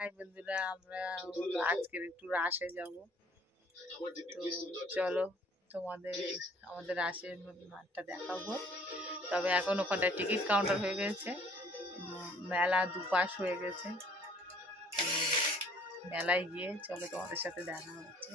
High বন্ধুরা, আমরা আজকের একটু রাসে যাব। তো চলো আমাদের রাসের মাঠটা দেখাবো। তবে এখন ওখানটায় টিকিট কাউন্টার হয়ে গেছে, মেলা দুপাশ হয়ে গেছে। মেলায় গিয়ে চলো তোমাদের সাথে দেখা হচ্ছে।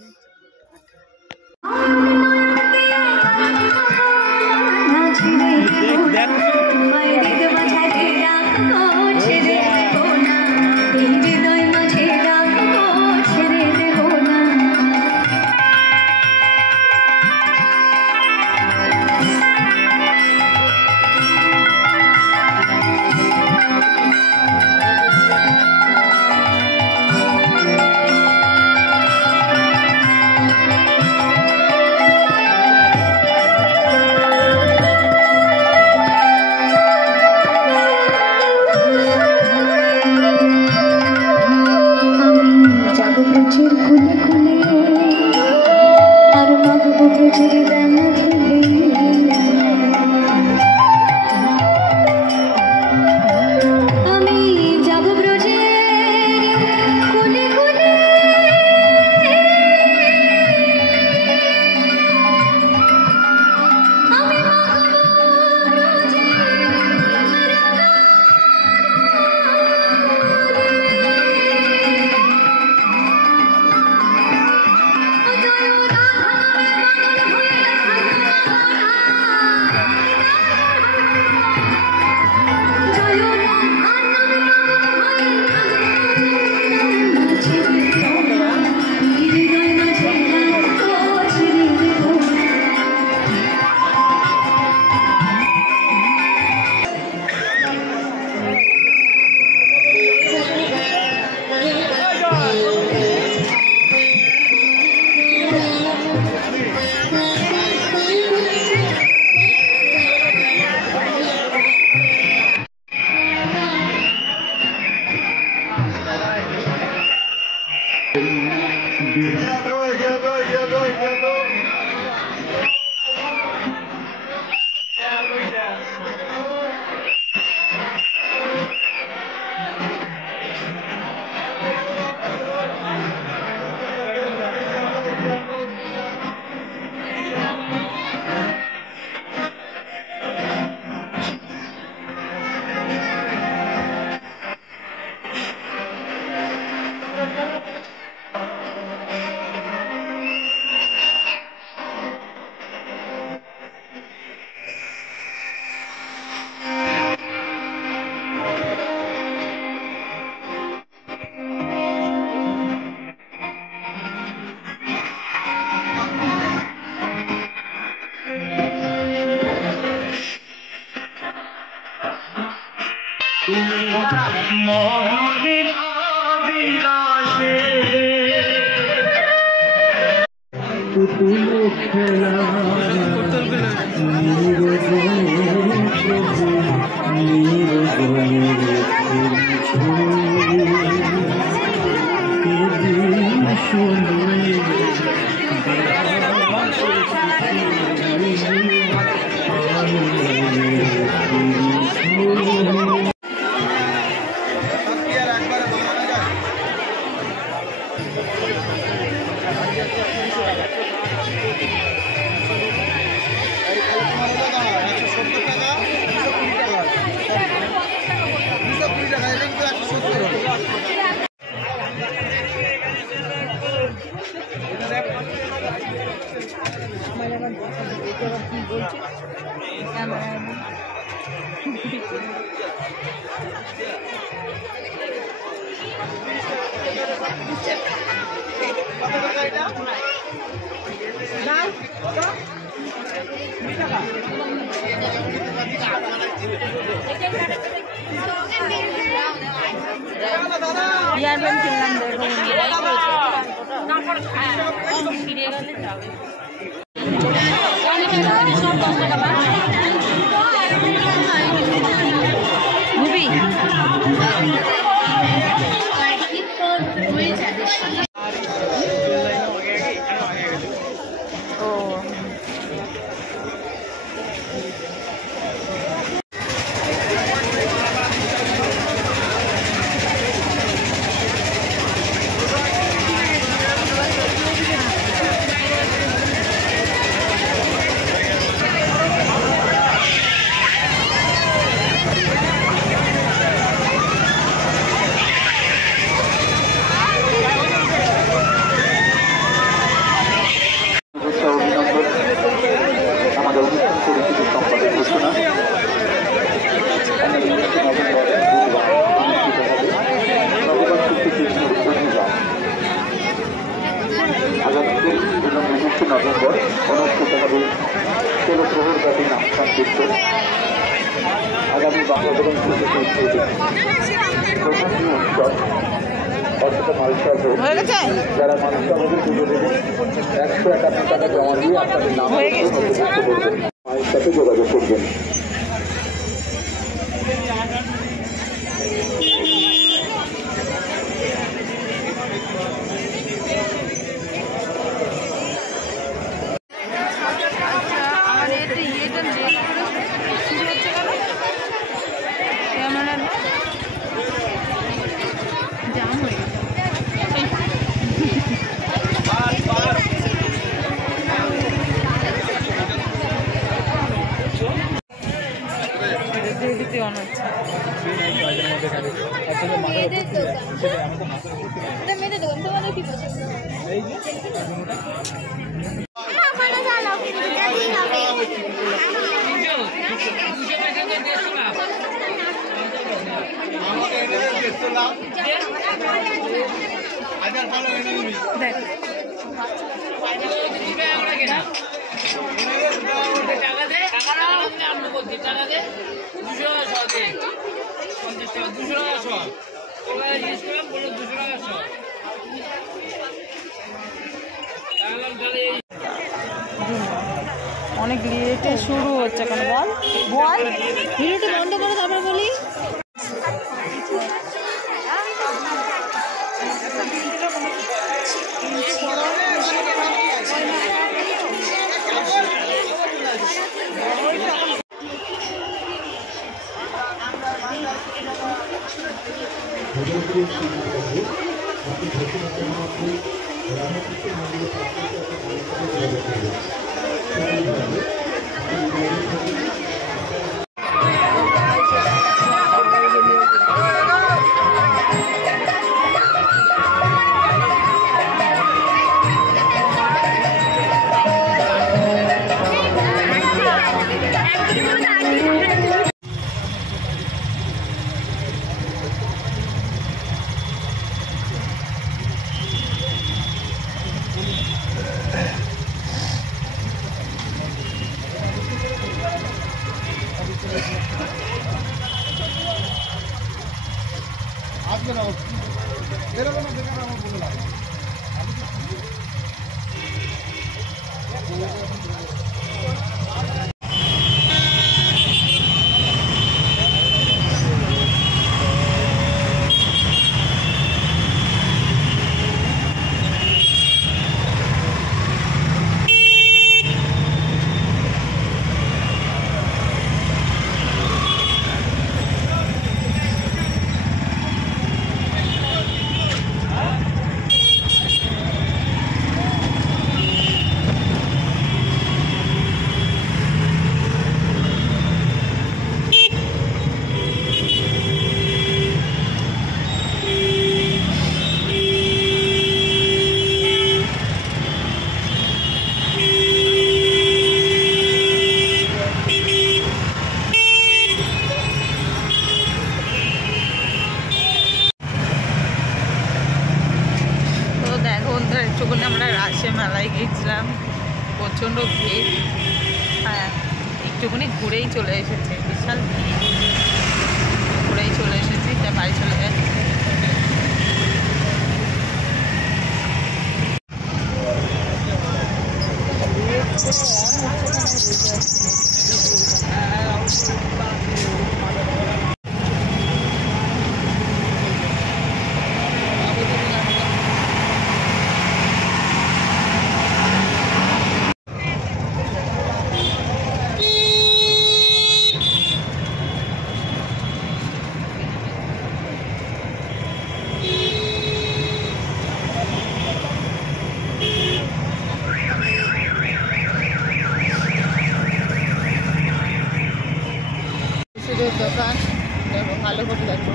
ইয়ারবেন কিনলাম, দেখো ফিরে গেলে যাবে। নভেম্বর অনুষ্ঠিত হবে 16 প্রহরব্যাপী নাম সংকীর্তন। আগামী বাংলাদেশ প্রশাসনীয় উৎসব অর্থাৎ মালসা ভোগ, যারা মালসা ভোগের পুজো দেবেন 151 টাকা জমা দিয়ে আপনাদের নাম করবেন, মায়ের সাথে যোগাযোগ করবেন। অনেক লেটে শুরু হচ্ছে কেন বল বল ভিডিওটা বন্ধ করে তারপর বলি। একটুখানি আমরা রাসে মেলায় গিয়েছিলাম, প্রচণ্ড ভিড়। হ্যাঁ, একটুখানি ঘুরেই চলে এসেছি, বিশাল ভিড়, ঘুরেই চলে এসেছি, তাই বাড়ি চলে যাচ্ছি। দোকান দেখো, ভালো করে দেখো,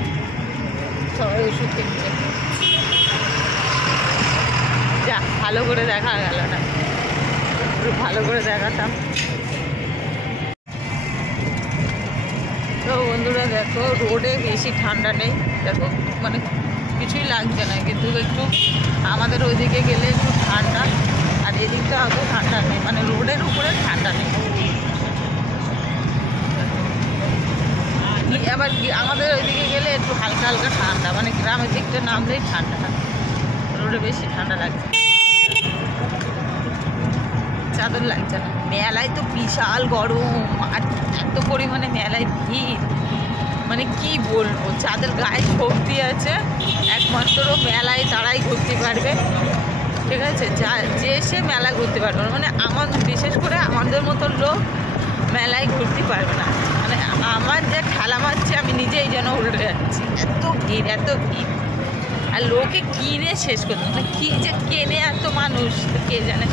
সবাই ওষুধ কিনছে। যা ভালো করে দেখা গেল না, একটু ভালো করে দেখাতাম। তো বন্ধুরা দেখো, রোডে বেশি ঠান্ডা নেই, দেখো মানে কিছুই লাগছে না, কিন্তু একটু আমাদের ওইদিকে গেলে একটু ঠান্ডা, আর এদিকটা অত ঠান্ডা নেই, মানে রোডের উপরে ঠান্ডা নেই। আবার আমাদের ওইদিকে গেলে একটু হালকা হালকা ঠান্ডা, মানে গ্রামের দিকটা নামলেই ঠান্ডা, রোডে বেশি ঠান্ডা লাগছে, চাদর লাগছে না। মেলায় তো বিশাল গরম, আর এত পরিমাণে মেলায় ভিড়, মানে কি বলবো, যাদের গায়ে শক্তি আছে একমাত্র মেলায় তারাই ঘুরতে পারবে, ঠিক আছে, যে সে মেলায় ঘুরতে পারবে না, মানে বিশেষ করে আমাদের মতন লোক মেলায় ঘুরতে পারবে না। মানে আমার যে ঠেলা মারছে আমি নিজেই যেন উল্টে যাচ্ছি, এত ভিড় এত ভিড়, আর লোকে কিনে শেষ করতে, মানে কি যে কেনে এত মানুষ কে জানে,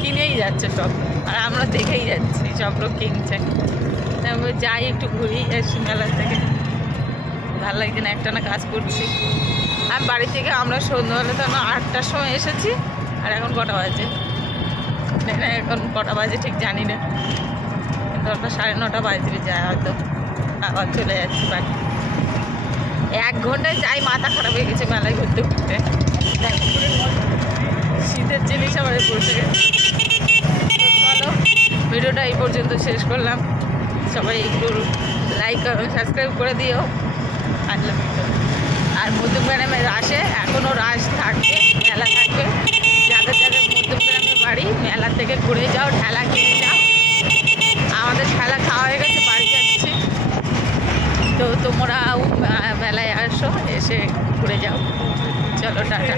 কিনেই যাচ্ছে সব, আর আমরা দেখেই যাচ্ছি সব লোক কিনছে। তারপরে যাই একটু ঘুরেই আসি মেলা থেকে, ভালো লাগছে না, একটানা কাজ করছি। আর বাড়ি থেকে আমরা সন্ধ্যাবেলা তো 8টার সময় এসেছি, আর এখন কটা বাজে এখন কটা বাজে ঠিক জানি না, 10টা 9:30 বাজবে, যায় হয়তো আবার চলে যাচ্ছি বাড়ি। 1 ঘন্টায় যাই, মাথা খারাপ হয়ে গেছে মেলায় ঘুরতে ঘুরতে, শীতের জিনিস আবার পড়তে গেছে। চলো ভিডিওটা এই পর্যন্ত শেষ করলাম, সবাই একটু লাইক সাবস্ক্রাইব করে দিও। আর মধ্যমগ্রামে রাসে এখনও রাস থাকবে, মেলা থাকবে, যাদের যাদের মধ্যমগ্রামে বাড়ি মেলা থেকে ঘুরে যাও, ঠেলা কিনে যাও। আমাদের ঠেলা খাওয়া হয়ে গেছে, বাড়ি যাচ্ছি, তো তোমরাও মেলায় আসো, এসে ঘুরে যাও। চলো টাটা।